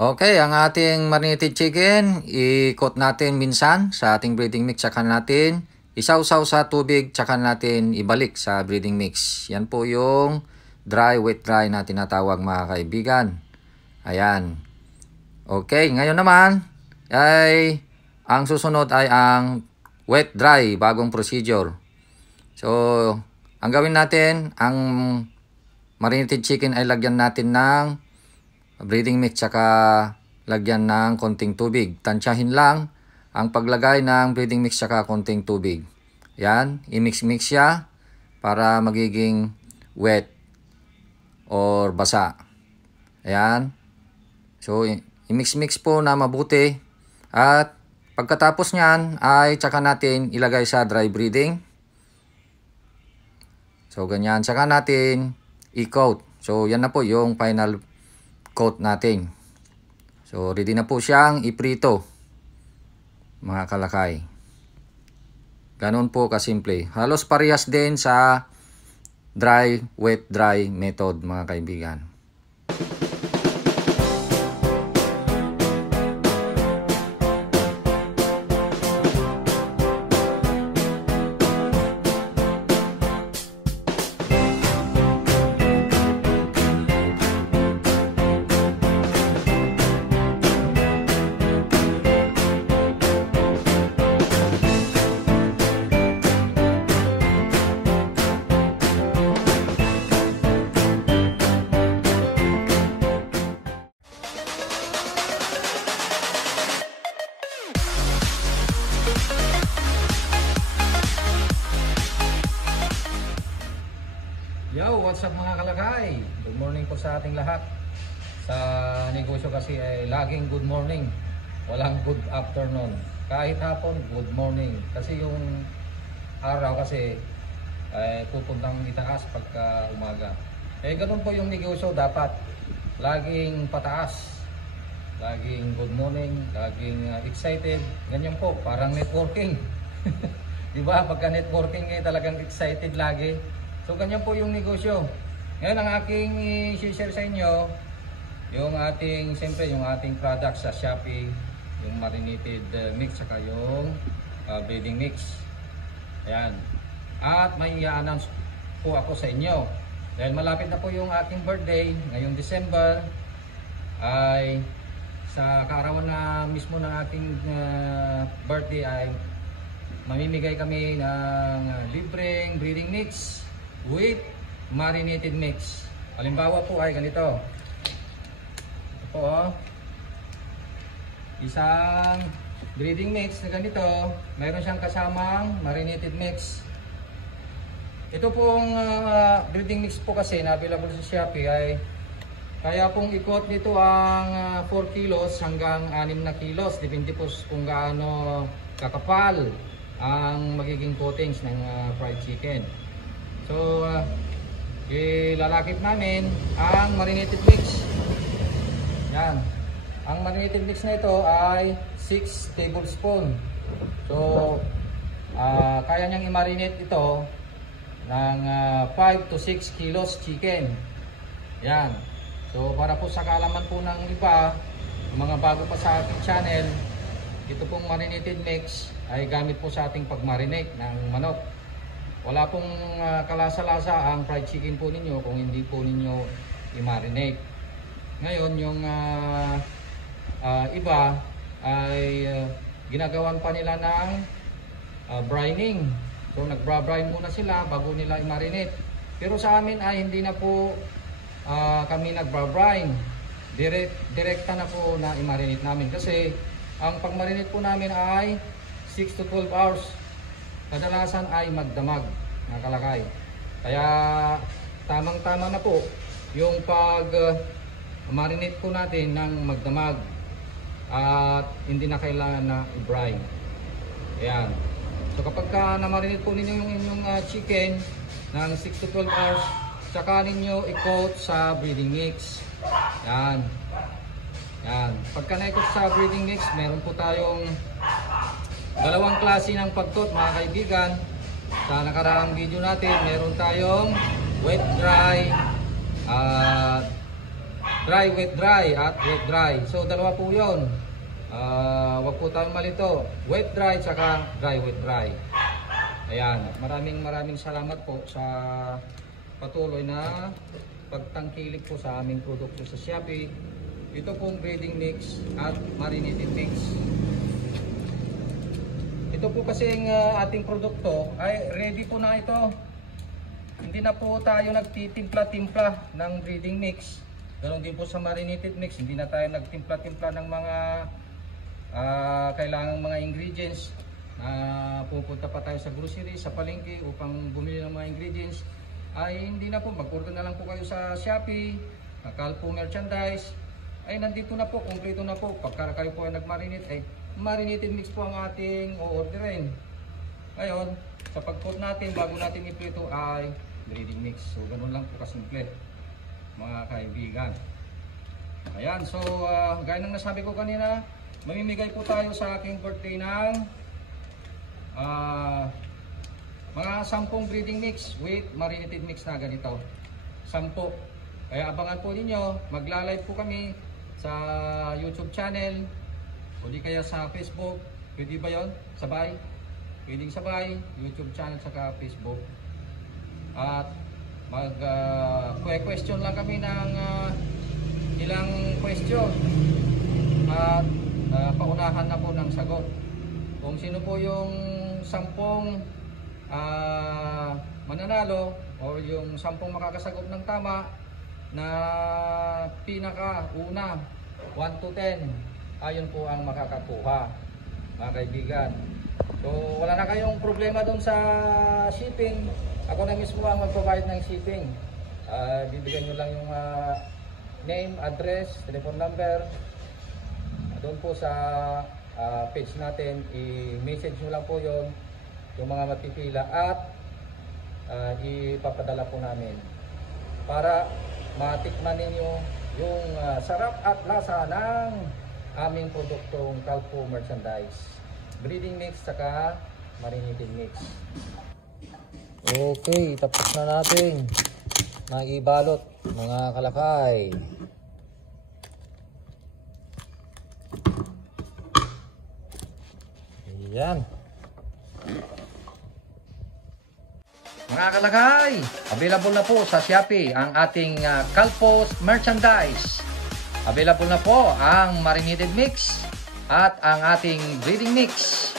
Okay, ang ating marinated chicken, ikot natin minsan sa ating breeding mix, tsaka natin isawsaw sa tubig, tsaka natin ibalik sa breeding mix. Yan po yung dry, wet, dry na tinatawag mga kaibigan. Ayan. Okay, ngayon naman ay ang susunod ay ang wet, dry, bagong procedure. So, ang gawin natin, ang marinated chicken ay lagyan natin ng breeding mix tsaka lagyan ng konting tubig. Tansyahin lang ang paglagay ng breeding mix tsaka konting tubig. Yan, i-mix-mix siya para magiging wet or basa. Ayan. So, i-mix-mix po na mabuti. At pagkatapos nyan ay tsaka natin ilagay sa dry breeding. So, ganyan. Tsaka natin i-coat. So, yan na po yung final coat natin. So, ready na po siyang iprito, mga kalakay. Ganun po kasimple. Halos parehas din sa dry, wet, dry method, mga kaibigan. Yo, what's up mga kalakay? Good morning po sa ating lahat. Sa negosyo kasi ay laging good morning. Walang good afternoon. Kahit hapon, good morning. Kasi yung araw kasi ay pupuntang itaas pagka umaga. Eh ganun po yung negosyo dapat. Laging pataas. Laging good morning, laging excited. Ganyan po, parang networking. Diba? Pagka networking eh talagang excited lagi. So ganyan po yung negosyo. Ngayon ang aking i-share sa inyo yung ating, siyempre yung ating products sa Shopee, yung marinated mix saka yung breeding mix. Ayan. At may i-announce po ako sa inyo. Dahil malapit na po yung aking birthday, ngayong December, ay sa kaarawan na mismo ng ating birthday ay mamimigay kami ng libreng breeding mix with marinated mix. Halimbawa po ay ganito. Ito po, isang breeding mix na ganito, mayroon siyang kasamang marinated mix. Ito pong breeding mix po kasi na available sa Shopee ay kaya pong ikot nito ang 4 kilos hanggang 6 na kilos. Depende po kung gaano kakapal ang magiging coatings ng fried chicken. So, ilalakip namin ang marinated mix. Yan. Ang marinated mix na ito ay 6 tablespoon. So, kaya niyang i-marinate ito ng 5 to 6 kilos chicken. Yan. So, para po sa kaalaman po ng iba, mga bago pa sa ating channel, ito pong marinated mix ay gamit po sa ating pag-marinate ng manok. Wala pong kalasa-lasa ang fried chicken po ninyo kung hindi po ninyo i-marinate. Ngayon, yung iba ay ginagawan pa nila ng brining. So, nagbra-brine muna sila bago nila i-marinate. Pero sa amin ay hindi na po kami nagbra-brine. Direkta na po na i-marinate namin. Kasi, ang pag-marinate po namin ay 6 to 12 hours. Kadalasan ay magdamag, mga kalakay. Kaya tamang-tama na po yung pag-marinate po natin ng magdamag at hindi na kailangan na i-brine. Ayan. So kapag na-marinate po ninyo yung inyong chicken ng 6 to 12 hours, saka ninyo i-coat sa breeding mix. Ayan. Ayan. Pagka na-coat sa breeding mix, meron po tayong dalawang klase ng pag-coat, mga kaibigan. Sa nakaraang video natin, meron tayong wet dry at dry, wet, dry at wet, dry. So dalawa po yun. Wag po tayong malito. Wet, dry, tsaka dry, wet, dry. Ayan. Maraming salamat po sa patuloy na pagtangkilik po sa aming produkto sa Shopee. Ito pong breeding mix at marinated mix. Ito po kasing ating produkto ay ready po na ito. Hindi na po tayo nagtitimpla-timpla ng breeding mix. Ganon din po sa marinated mix. Hindi na tayo nagtimpla-timpla ng mga kailangang mga ingredients. Pupunta pa tayo sa grocery, sa palengke upang bumili ng mga ingredients. Ay hindi na po. Mag-order na lang po kayo sa Shopee, Calpo merchandise. Ay nandito na po, kumpleto na po. Pagka kayo po ay nag-marinate, ay marinated mix po ang ating o-orderin. Ngayon, sa pag-coat natin, bago natin iprito ay breeding mix. So ganun lang po kasimple, mga kaibigan. Ayan, so gaya ng nasabi ko kanina, mamimigay po tayo sa aking birthday ng mga 10 breeding mix with marinated mix na ganito. 10. Kaya abangan po ninyo, magla-live po kami sa YouTube channel o di kaya sa Facebook. Pwede ba yon? Sabay? Pwedeng sabay, YouTube channel saka Facebook. At question lang kami ng ilang question at paunahan na po ng sagot. Kung sino po yung 10 mananalo o yung 10 makakasagot ng tama na pinaka-una 1 to 10, ayun po ang makakakuha, mga kaibigan. So wala na kayong problema dun sa shipping. Ako na mismo ang mag-provide ng shipping. Bibigyan nyo lang yung name, address, telephone number. Doon po sa page natin, i-message nyo lang po yung mga matipila at ipapadala po namin para matikman ninyo yung sarap at lasa ng aming produktong Calpo merchandise, breeding mix saka marinated mix. Okay, tapos na natin naibalot, mga kalakay. Ayan. Mga kalakay, available na po sa Shopee ang ating Calpo merchandise. Available na po ang marinated mix at ang ating breeding mix.